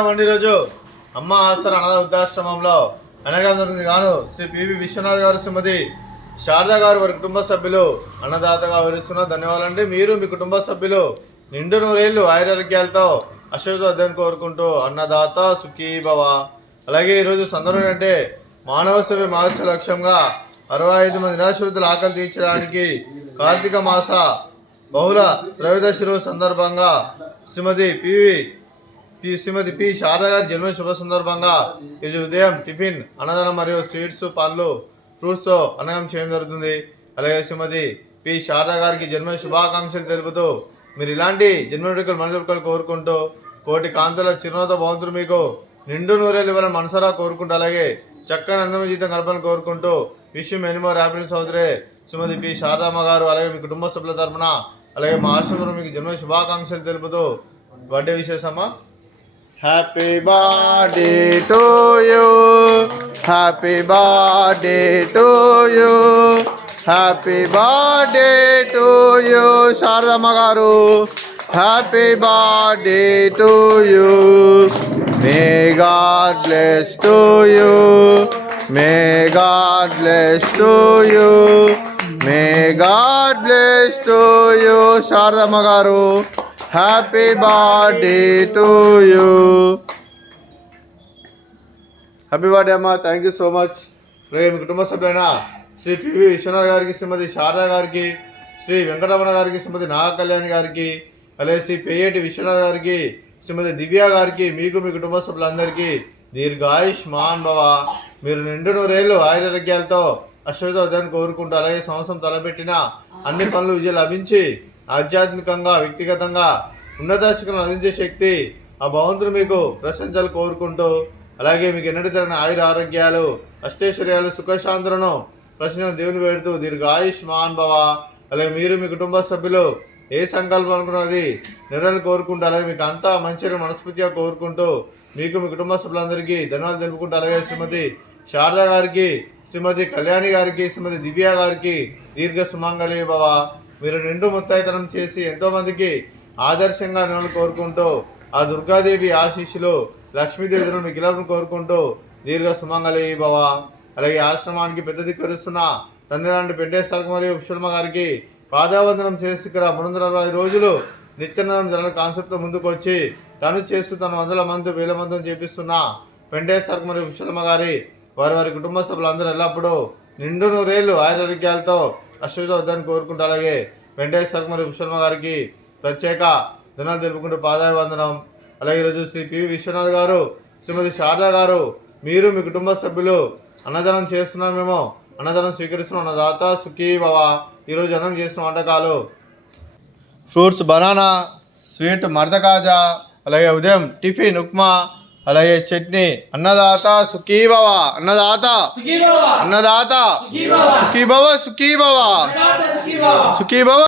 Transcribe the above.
అండి ఈరోజు అమ్మ ఆసర అనాథ వృద్ధాశ్రమంలో అనగాంధ్రునికి గాను శ్రీ పివి విశ్వనాథ్ గారు శ్రీమతి శారదా గారు వారి కుటుంబ సభ్యులు అన్నదాతగా వివరిస్తున్న ధన్యవాదాలండి. మీరు మీ కుటుంబ సభ్యులు నిండు నూరేళ్లు ఆయురారోగ్యాలతో అశ్వద్ధాన్ని కోరుకుంటూ అన్నదాత సుఖీభవ. అలాగే ఈరోజు సందర్భం అంటే మానవ సేవ మహోత్సవ లక్ష్యంగా 65 మంది నిరాశ్రితుల ఆకలి తీర్చడానికి కార్తీక మాస బహుళ త్రయోదశి రోజు సందర్భంగా శ్రీమతి పి శారదా గారి జన్మ శుభ సందర్భంగా ఈరోజు ఉదయం టిఫిన్ అన్నదానం మరియు స్వీట్స్ పండ్లు ఫ్రూట్స్తో అన్నదానం చేయడం జరుగుతుంది. అలాగే శ్రీమతి పి శారదా గారికి జన్మ శుభాకాంక్షలు తెలుపుతూ మీరు ఇలాంటి జన్మవేడుకలు మనసులు కోరుకుంటూ కోటి కాంతుల చిరునవ్వుతో భగవంతుడు మీకు నిండు నూరేళ్ళు ఇవ్వాలని మనసారా కోరుకుంటూ అలాగే చక్కని అందమైన జీవితం గడపాలని కోరుకుంటూ విష్ మెనీ మోర్ హ్యాపీనెస్ సోదరి శ్రీమతి పి శారదమ్మ గారు అలాగే మీ కుటుంబ సభ్యుల తరఫున అలాగే మా ఆశ్రమంలో మీకు జన్మ శుభాకాంక్షలు తెలుపుతూ బర్త్డే విశేషమా. Happy birthday to you, happy birthday to you, happy birthday to you Sharadamma గారు, happy birthday to you. May God bless to you, may God bless to you, may God bless to you Sharadamma గారు, happy birthday to you. Happy birthday అమ్మా, thank you so much. అలాగే మీ కుటుంబ సభ్యులైన Shri PV Vishwanath గారికి శ్రీమతి శారదా గారికి, శ్రీ వెంకటరమణ గారికి శ్రీమతి నాగకళ్యాణి గారికి, అలాగే శ్రీ పేయేటి విశ్వనాథ్ గారికి, శ్రీమతి దివ్య గారికి, మీకు మీ కుటుంబ సభ్యులందరికీ దీర్ఘాయుష్మాన్ భవ. మీరు నిండు నూరేళ్ళు ఆయురారోగ్యాలతో అశ్వత్థాన్ని కోరుకుంటూ అలాగే సంవత్సరం తలపెట్టిన అన్ని పనులు విజయం లభించి ఆధ్యాత్మికంగా వ్యక్తిగతంగా ఉన్నత శిఖరం అందించే శక్తి ఆ భగవంతుడు మీకు ప్రశంసలు కోరుకుంటూ అలాగే మీకు ఎన్నటి తగిన ఆయుర ఆరోగ్యాలు అష్టైశ్వర్యాలు సుఖశాంతులను ప్రశ్న దేవుని వేడుతూ దీర్ఘాయుష్మాన్ భవ. అలాగే మీరు మీ కుటుంబ సభ్యులు ఏ సంకల్పం అనుకున్నది నిర్ణయాలు కోరుకుంటూ అలాగే మీకు అంతా మంచిగా మనస్ఫూర్తిగా కోరుకుంటూ మీకు మీ కుటుంబ సభ్యులందరికీ ధన్యవాదాలు తెలుపుకుంటూ అలాగే శ్రీమతి శారదా గారికి, శ్రీమతి కళ్యాణి గారికి, శ్రీమతి దివ్య గారికి దీర్ఘ సుమంగళి భవ. మీరు నిండు ముత్తైతనం చేసి ఎంతోమందికి ఆదర్శంగా నిలవాలని కోరుకుంటూ ఆ దుర్గాదేవి ఆశీస్సులు లక్ష్మీదేవి మీకు ఇలాను కోరుకుంటూ దీర్ఘ సుమంగళి భవ. అలాగే ఆశ్రమానికి పెద్ద దిక్కురుస్తున్న తండ్రి లాంటి పెంటేశ్వర మరియు విశ్వమ్మ గారికి పాదావందనం చేసి ఇక్కడ 360 రోజులు నిత్యనం జరగ కాన్సెప్ట్తో ముందుకు వచ్చి తను చేస్తూ తన 100 మంది 1000 మందిని చేపిస్తున్న పెంటేశ్వర మరియు విశ్వమ్మ గారి వారి కుటుంబ సభ్యులందరూ ఎల్లప్పుడూ నిండు నూరేళ్ళు ఆయురారోగ్యాలతో అశ్వత్థాన్ని కోరుకుంటూ అలాగే వెంకటేశ్వర మరియు విశ్వమ్మ గారికి ప్రత్యేక ధనాలు తెలుపుకుంటూ పాదాభివందనం. అలాగే ఈరోజు శ్రీ పివి విశ్వనాథ్ గారు, శ్రీమతి శారదా గారు, మీరు మీ కుటుంబ సభ్యులు అన్నదానం చేస్తున్నాం, మేము అన్నదానం స్వీకరిస్తున్నాం. అన్నదాత సుఖీ భవ. ఈరోజు అన్నం చేస్తున్న వంటకాలు ఫ్రూట్స్ బనానా, స్వీట్ మర్ద కాజా, అలాగే ఉదయం టిఫిన్ ఉప్మా, అలాగే చట్నీ. అన్నదాత సుఖీ భవ, అన్నదాత అన్నదాత సుఖీ భవ, సుఖీ భవ, సుఖీ భవ.